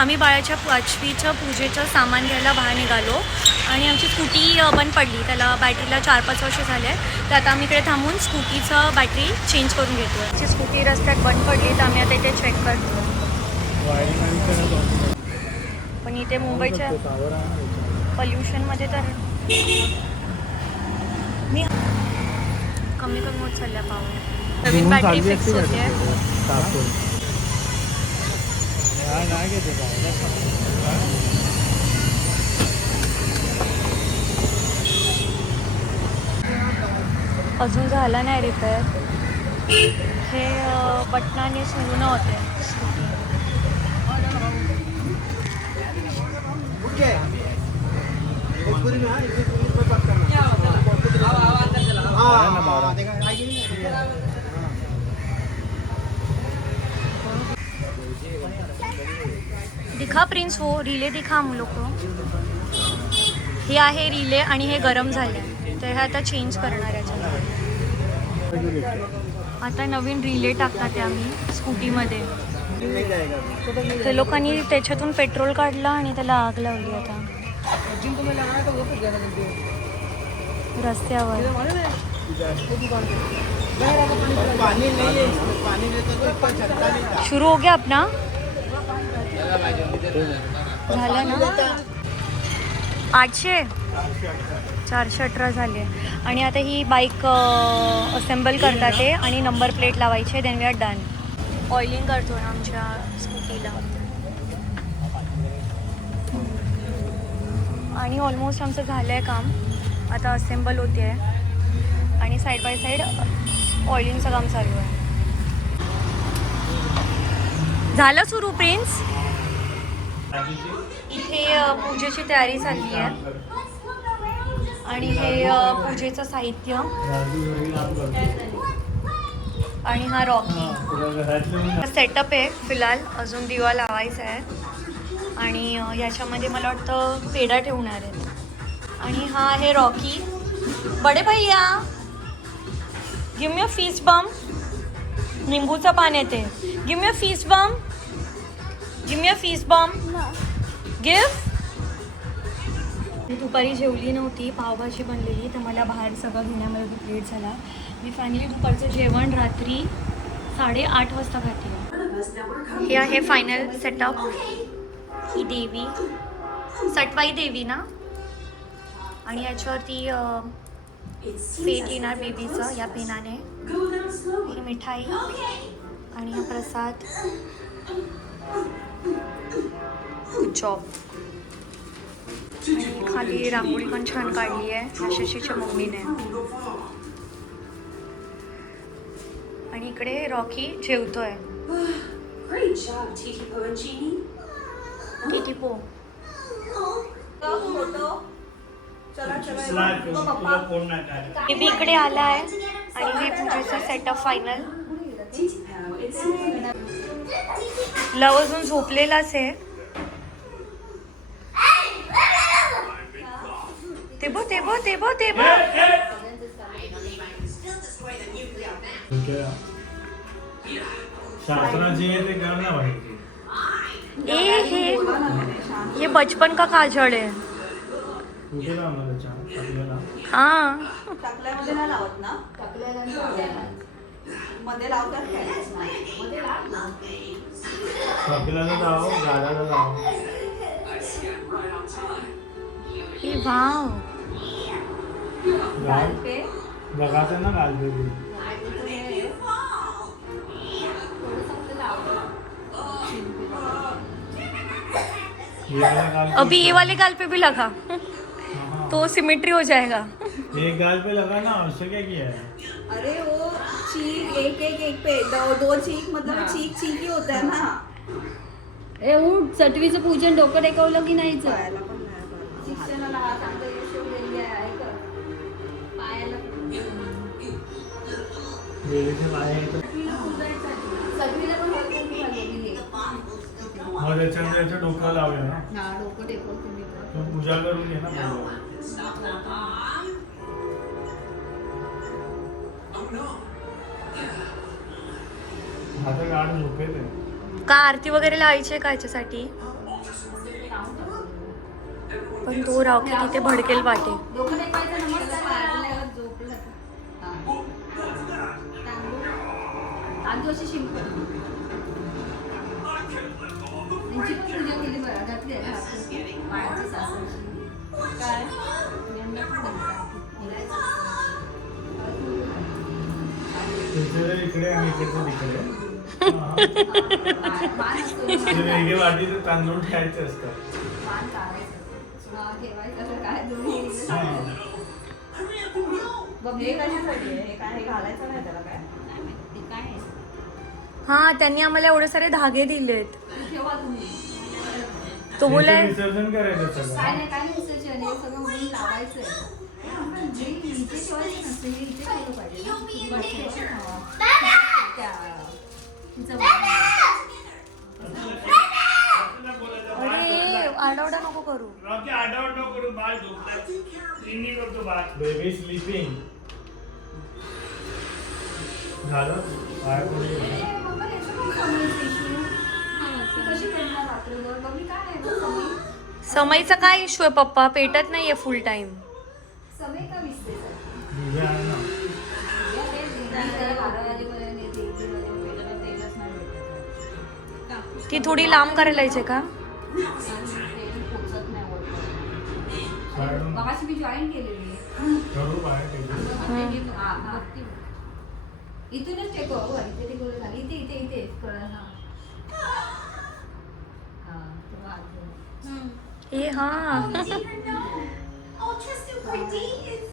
आम्ही बाळाच्या पाचवीच्या पूजेचं सामान घ्यायला बाहेर निघालो. आणि आमची स्कूटी बंद पडली. त्याला बॅटरीला चार पाच वर्ष झाले तर आता आम्ही इकडे थांबून स्कूटीचं बॅटरी चेंज करून घेतो आमची स्कूटी रस्त्यात बंद पडली तर आम्ही आता इथे चेक करतो. पण इथे मुंबईच्या. पॉल्युशनमध्ये तर मी कमी कमी होत चालल्या पाहून. नवीन बॅटरी फिक्स होते ती? टाकून. हा, नाही घेते power. अजून झालं नाही रिपेअर हे बटनाने सुरू नव्हते. होते स्कूटी आहे ना बारा. दिखा प्रिन्स हो रिले दिखा हम लोग को. हे आहे रिले आणि हे गरम झाले. तर हे आता चेंज करणार याच्यात आता नवीन रिले टाकतात ते आम्ही स्कूटीमध्ये ते लोकांनी त्याच्यातून पेट्रोल काढलं आणि त्याला आग लावली आता. रस्त्यावर. शुरू हो गया अपना? झालं ना? आठशे? चारशे अठरा झाले. आणि आता ही बाईक असेंबल करतात ते आणि नंबर प्लेट लावायचे then we are done oiling करतो आमच्या स्कूटीला आणि ऑलमोस्ट आमचं झालं आहे काम. आता असेंबल होते. आहे आणि साईड बाय साईड ऑइलिंगचं काम चालू आहे. झालं सुरू प्रिन्स इथे पूजेची तयारी चालली आहे. आणि हे पूजेचं साहित्य. आणि हा रॉकी. सेटअप आहे फिलहाल. अजून दिवा लावायचा आहे. आणि याच्यामध्ये मला वाटतं पेढा ठेवणार आहेत आणि हा आहे रॉकी. बडे भैया! गिव मी फीस बम निंबूचं पान येते. गिव मी फीस बम गिव मी फीस बम गिफ्ट मी दुपारी जेवली नव्हती पावभाजी बनलेली तर मला बाहेर सगळं घेण्यामध्ये खूप लेट झाला. मी फायनली दुपारचं जेवण रात्री साडेआठ वाजता घातलं हे आहे फायनल सेटअप ही देवी. सटवाई देवी ना? आणि याच्यावरती पेट येणार बेबीचं या पेनाने. ही मिठाई. आणि हा प्रसाद. जॉब आणि खाली रांगोळी पण छान काढली आहे आशिषीच्या मम्मीने आणि इकडे रॉकी जेवतोय. किती पो? बेबी इकडे आला आहे आणि हे पूजेचा सेटअप फायनल लव अजून झोपलेलाच आहे. ते बो ते बो ते बो ते बो शास्त्राची आहे ते कर ना भाई ए हे. हे बचपन का काजळ आहे? कुठे लावणार त्याच्या आपल्याला हा. टाकल्यामध्ये नाही लावत ना? मध्ये लावतात काय? लाव लाव. हे गाल ते बघायचं ना गाल अभी ये वाले गाल पे भी लगा। तो सिमेट्री हो जाएगा। एक गाल पे लगा ना उससे क्या किया है? अरे वो चीक एक एक एक पे दो, दो चीक मतलब चीक चीक ही होता है ना। ए उठ सटवीचं पूजन डोकं टेकवलं की नाही बरं. शिक्षणाला हा चांगला यश गेली आहे पायाला. पण घालवली. मग याचं डोकं लावूया ना. हा डोकं टेकवते मी तर. तो पूजा करून घे ना. आता गाड झोपेत आहे. का आरती वगैरे लावायची आहे का याच्यासाठी? पण तो रॉकी तिथे भडकेल वाटे? हा. तांदूळ इकडे आणि तिकडे हा. वेगळे वाटीचे ठेवायचे असतात ठेवायचं तर काय दोन्ही हा. हे कशासाठी आहे? हे काय हे घालायचं नाही त्याला काय? ते काय आहे? हा त्यांनी आम्हाला एवढे सारे धागे दिलेत. ते ठेवा तुम्ही. तो त्याचं बोलाय विसर्जन करायचं काय सगळं. नाही काय नाही विसर्जन हे सगळं म्हणून लावायचं आहे हे इथे ठेवायचं नसतं हे इथे ठेवलं पाहिजे ना. वर ठेवायचं हवा. त्या तिचं अरे आडावडा नको करू. रॉकी आडावड नको करू बाळ झोपतात तिन्ही करतो बाळ. बेबी स्लीपिंग झालं? बाळ कोणी ए, मम्मा, याचं काय इश्यू आहे पप्पा? पेटत नाहीये फुल टाइम का विसते ते थोडी लांब करायला का? मगाशी मी जॉईन केलेली आहे. इथूनच टेको इथे टेको झाली इथे इथे इथे. कळ हा हा. ए हा